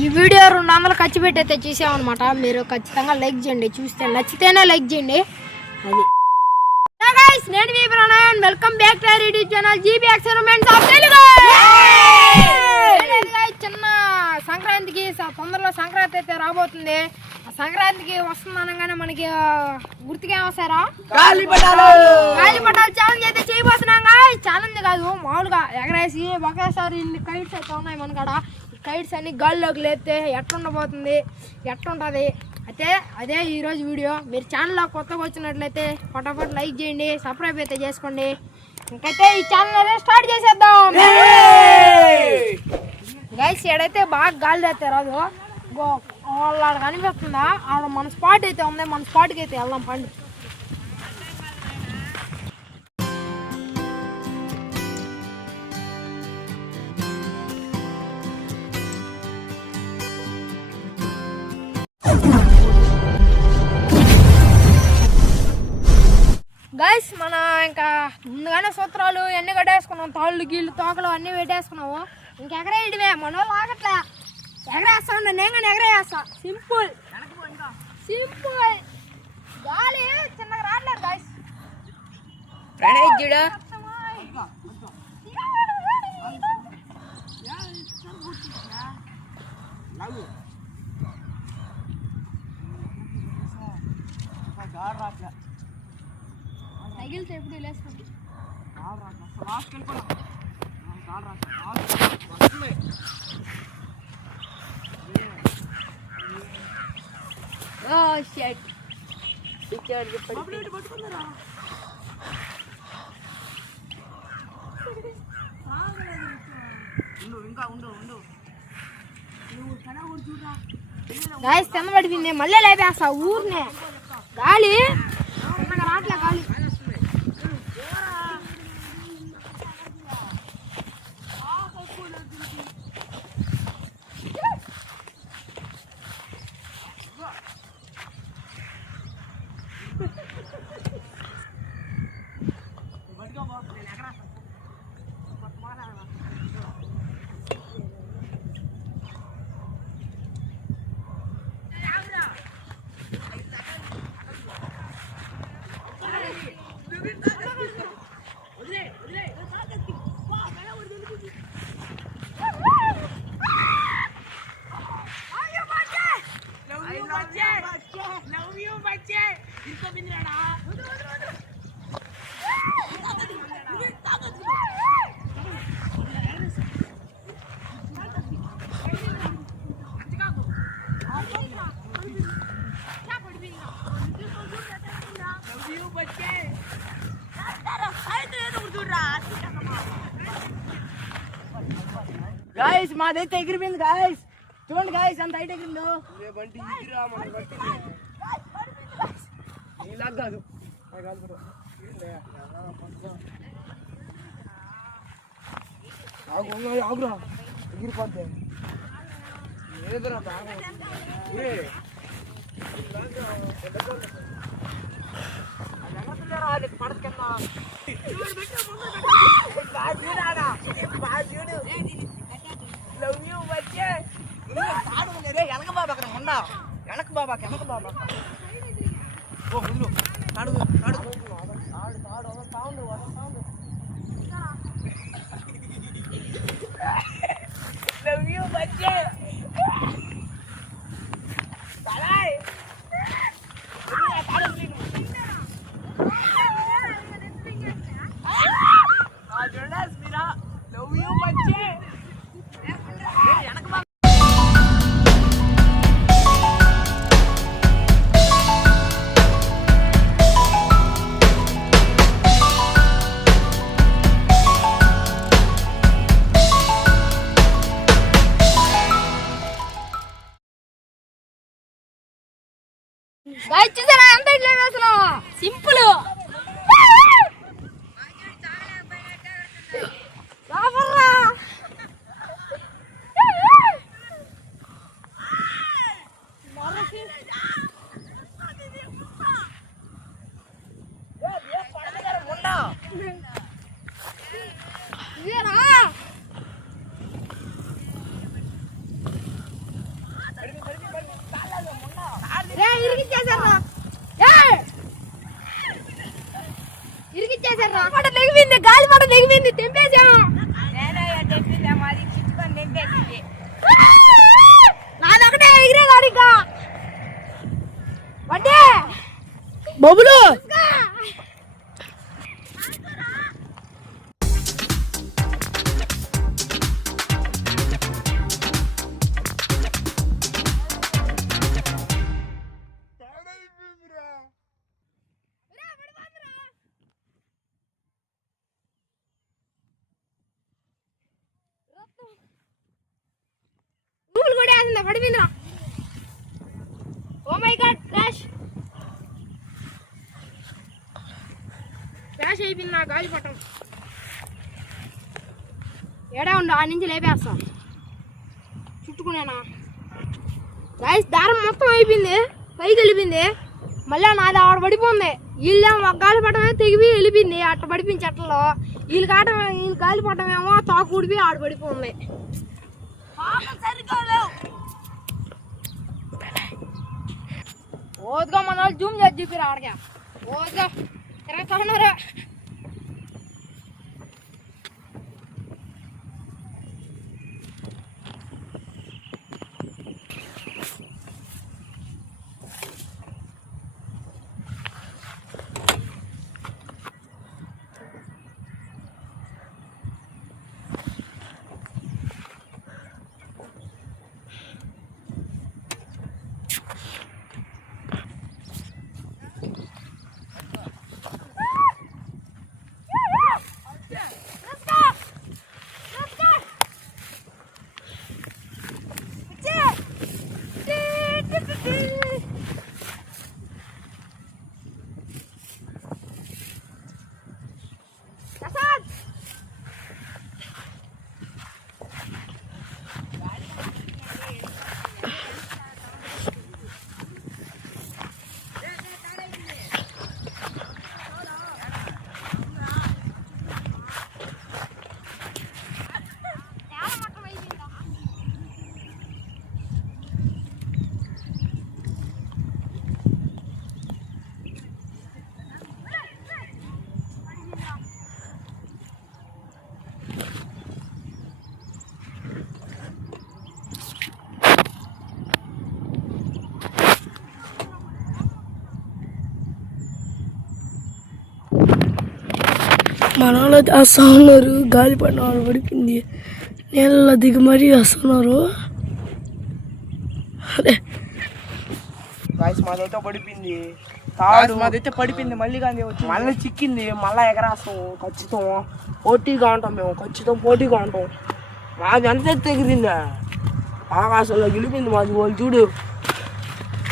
ఈ వీడియో 200 ఖర్చు పెట్టయితే చూసామన్నమాట. మీరు ఖచ్చితంగా లైక్ చేయండి, చూస్తే నచ్చితేనే లైక్ చేయండి. అది గైస్, నేను మీ Pranay, welcome back to our YouTube channel GB experiments of Telugu. చిన్న సంక్రాంతికి తొందరలో సంక్రాంతి అయితే రాబోతుంది. సంక్రాంతికి వస్తుంది అనగానే మనకి గుర్తుగా ఏమొస్తారా? గాలిపటాలు ఛాలెంజ్ అయితే చేయబోతున్నాం. ఛాలెంజ్ కాదు, మామూలుగా ఎగరేసి ఒకేసారి ఇన్ని కైట్స్ అయితే ఉన్నాయి మన కాడ. కైట్స్ అన్ని గాల్లోకి లేపితే ఎట్లుండబోతుంది, ఎట్లుంటుంది అయితే అదే ఈరోజు వీడియో. మీరు ఛానల్లో కొత్తగా వచ్చినట్లయితే ఫటాఫట్ లైక్ చేయండి, సబ్స్క్రైబ్ అయితే చేసుకోండి. ఇంకైతే ఈ ఛానల్ అయితే స్టార్ట్ చేసేద్దాం. గైస్, ఏడైతే బాగా గాలి అయితే రాదు, వాళ్ళ కనిపిస్తుందా? ఆడ మన స్పాట్ అయితే ఉంది, మన స్పాట్కి అయితే వెళ్దాం పండి. గైస్, మన ఇంకా ముందుగానే సూత్రాలు ఎన్ని కట్టేసుకున్నాం, తాళ్ళు గీళ్ళు తోకలు అన్నీ పెట్టేసుకున్నాము. ఇంకెగరేయడమే, మన వాళ్ళు ఆగట్లే. ఎగరేస్తా ఉన్నా, నేను కానీ ఎగరేస్తా. Simple simple. గాలి చిన్నగా రావట్లేదు గైస్. ప్రణయ్ చూడు, తగిలితే ఎప్పుడు లేస్తాం. గాయస్, కింద పడిపోయింది, మళ్ళీ లేపేస్తా ఊరినే. గాలి రాట్లే, గాలి గాయస్. మాదైతే ఎగిరిపోయింది గాయస్, చూడండి గాయస్ అంత హైట్ ఎగిరిందో. ఆగురా, ఎగిరిపోద్ది. ఏదరా పడదు కింద. వెనక బాబా అక్కడ ఉండా, వెనక బాబా వెనక బాబా. ఓ ముందు తాడు తాడు తాడు తాడు సౌండ్ సౌండ్. లవ్ యూ బచ్చే. చూసారా ఎంత ఇట్లా అసలు సింపుల్. ఇరికిచ్చేసారా నెగిపోయింది, గాలి పట నెగిపోయింది, తెంపేసాము. నాదొకటే ఎగిరేదాడు ఇంకా వడ్డే బొబులు. ఊపులు కూడా వేసిందా పడిపోయిందిరా. ఓ మై గాడ్, క్రాష్ అయిపోయింది నా గాలిపటం. ఏడా ఉండు, ఆ నుంచి లేపేస్తా చుట్టుకునేనా. గాయస్ దారం మొత్తం అయిపోయింది, పైకి వెళ్ళిపోయింది. మళ్ళీ నాది ఆడ పడిపోయింది. వీళ్ళేమో గాలిపటం తెగిపి వెళ్ళిపోయింది, అట్ట పడిపోయింది చెట్లలో. వీళ్ళు గాలిపటం ఏమో తాకు ఊడిపి ఆడ పడిపోయింది. ఓదుగా మన వాళ్ళు జూమ్ చేసి చూపిరా ఆడగా. ఓదుగా తిరగతున్నారు. మన వాళ్ళు చేస్తూ ఉన్నారు. గాలిపడిన వాళ్ళు పడిపోయింది, నీళ్ళలో దిగి మరీ వేస్తున్నారు. అదే మాదైతే పడిపోయింది, తాడు మాదైతే పడిపోయింది. మళ్ళీ చిక్కింది, మళ్ళీ ఎగరాస్తాం. ఖచ్చితం పోటీగా ఉంటాం మేము, ఖచ్చితం పోటీగా ఉంటాం. మాది ఎంత ఎగిరిందా, ఆకాశంలో గెలిపింది మాది. వాళ్ళు చూడు,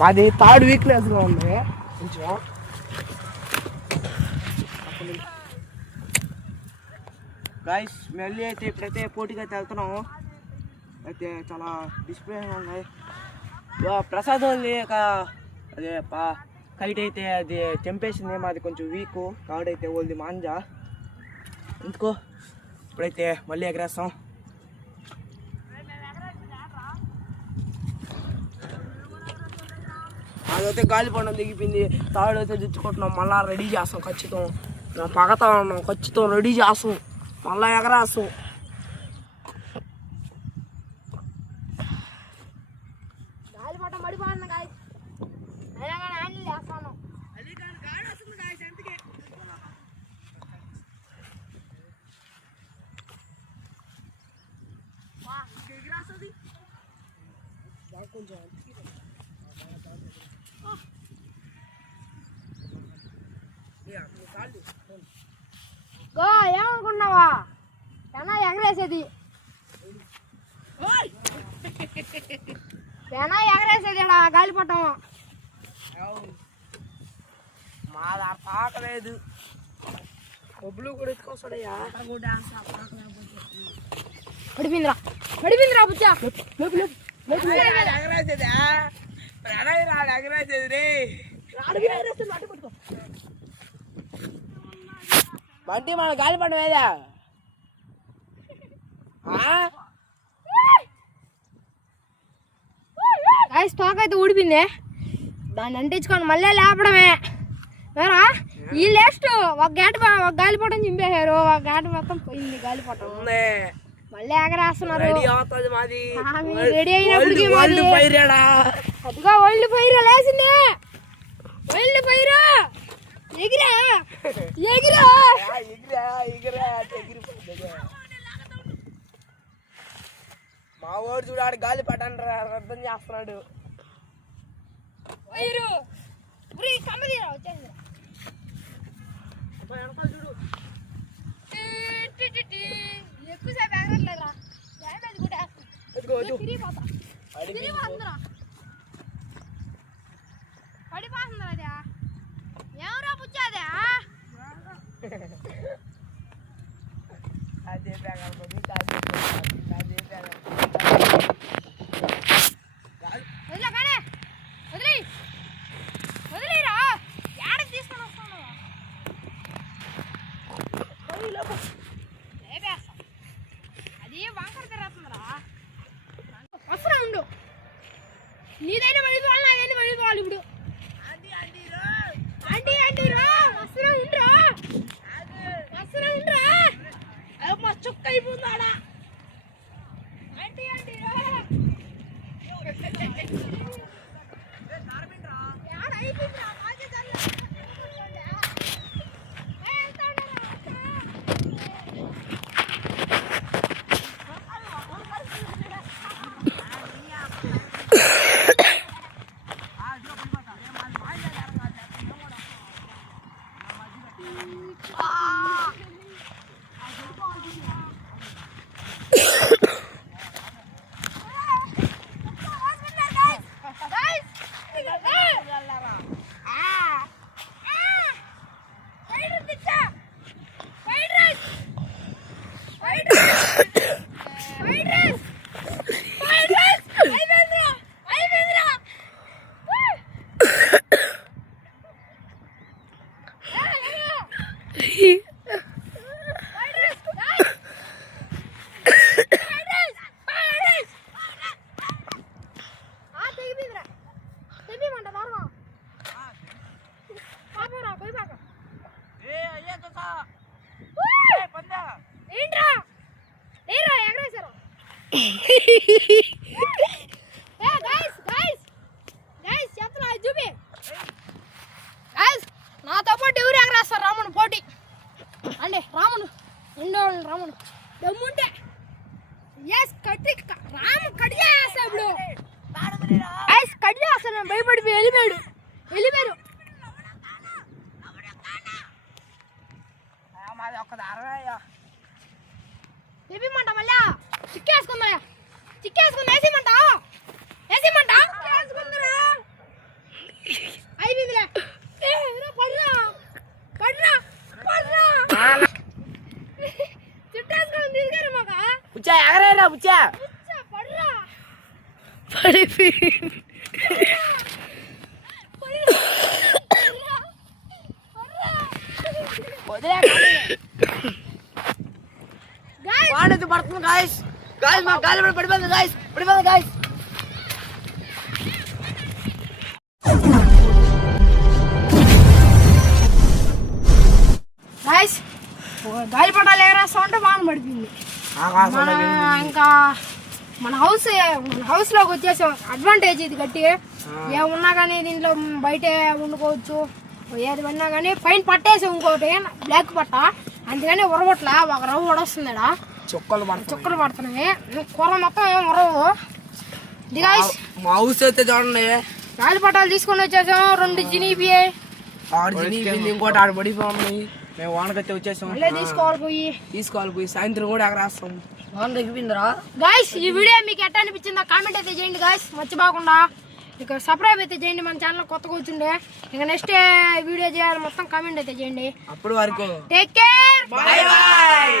మాది తాడు వీక్నెస్గా ఉంది కొంచెం. గాయస్ మళ్ళీ అయితే ఇప్పుడైతే పోటీగా అయితే వెళ్తున్నాము. అయితే చాలా డిసిప్లిన్గా ఉన్నాయి. ప్రసాద్ వాళ్ళు అదే కైట్ అయితే అది తెంపేసింది, మాది కొంచెం వీక్. కాడైతే వాళ్ళది మాంజా ఎందుకో. ఇప్పుడైతే మళ్ళీ ఎగరేస్తాం. అదైతే గాలిపండం దిగిపోయింది, తాడు అయితే తెచ్చుకుంటున్నాం. మళ్ళీ రెడీ చేస్తాం ఖచ్చితం. మేము పగతా ఉన్నాం, ఖచ్చితం రెడీ చేస్తాం, మళ్ళీ ఎగరేస్తాం. గాలిపటం పడిపోతుంది గాయస్, అయినా కానీ హ్యాండిల్ చేస్తాను. కొంచెం గో ఏమనుకున్నావా, పెనా ఎగరేసేది, పెనా ఎగరేసేది గాలిపటం. మాది ఆ పాకలేదు, ఒబ్బులు కూడా ఎత్తుకొస్తాడయ్యా. పడిపోయిందిరా బుచ్చా. ఎగరేసేది ప్రణయ్ రాడు, ఎగరేసేది రే బంటి. మన గాలిపటం ఏదా స్టాక్ అయితే ఊడిపోయింది. దాన్ని అంటించుకొని మళ్ళీ లేపడమే వేరా ఈ లేస్ట్ ఒక గాలిపటం చింపేశారు, ఒక గాడి మొత్తం పోయింది గాలిపటం. మళ్ళీ ఎగరేస్తున్నారు. రెడీ అయినప్పటికీ అదిగా వైల్డ్ ఫైర్ లేసింది. వైల్డ్ ఫైర్ ఎగిరా ఎగిరా మా వాడు చూడాడు గాలి పట్టాను అర్థం చేస్తున్నాడు. వైరు కమ్మదిరా వచ్చేసి ఎక్కువసేపు ఎగరట్లేదురా. డ్యామేజ్ కూడా తిరిగిపోతా తిరిగిపోతుందిరా పడిపోతుందిరా. అదే ఎవరా పుచ్చాదే అదే వదిలే కానీ వదిలేరా ఏడకి తీసుకొని వస్తాను. లేపేస్తా అది వంకర తిరుగుతుందిరా. వస్తున్నా ఉండు, నీదైనా పడిపోవాలి నాదైనా పడిపోవాలి. ఇప్పుడు ఆంటీ ఆంటీ రా వస్తున్నా ఉండ్రా వస్తున్నా ఉండ్రా. మా చుక్క అయిపోతుందాడా ఆంటీ ఆంటీ రా నాతో పాటు ఎవరు ఎగరేస్తారు? రాముడు పోటీ అంటే రాముడు ఉండేవాళ్ళు. రాముడు దమ్ముంటే రాము కట్ చేస్తా. ఇప్పుడు కట్ చేస్తాను భయపడిపోయి వెళ్ళిపోయాడు. తెప్పిమంట మళ్ళా చిక్కేసుకుందా వేసేమంట అయిపోయిందిలే. పడ్రా చుట్టేసుకొని తీసుకెళ్ళి మాక పుచ్చా ఎగరేరా పుచ్చా పడ్రా పడుతుంది గాయస్. మా గాలి పడిపోయింది గాయస్. గాలిపటాలు ఎగరేస్తా ఉంటే వాన పడిపోయింది. ఇంకా మన హౌస్ లోకి వచ్చేసాం. అడ్వాంటేజ్ ఇది గట్టి ఏమున్నా కానీ దీంట్లో బయట వండుకోవచ్చు. ఏది పడినా కానీ పైన పట్టేసి ఇంకోటి బ్లాక్ పట్ట, అందుకని ఉరగొట్లా ఒక రవ్వ ఉడొస్తుంది. చుక్కలు పడుతున్నాయి. కూర మొత్తం ఏం ఉరవు. మా హౌస్ అయితే చూడండి. గాలిపటాలు తీసుకొని వచ్చేసాం. 2 జినిపి ఇంకోటి ఆడ పడిపోయి మేము వానకైతే వచ్చేసాం. తీసుకోవాలి పోయి సాయంత్రం కూడా ఎగరేస్తాం. వాన తగ్గిపోయిందిరా. గాయ్స్ ఈ వీడియో మీకు ఎట్లా అనిపించిందో కామెంట్ అయితే చేయండి గాయ్స్. మర్చిపోకుండా ఇక సబ్స్క్రైబ్ అయితే చేయండి. మన ఛానల్ కొత్తగా వచ్చిండే. ఇక నెక్స్ట్ వీడియో చేయాలి మొత్తం కామెంట్ అయితే చేయండి. అప్పుడు వరకు టేక్ కేర్. By by.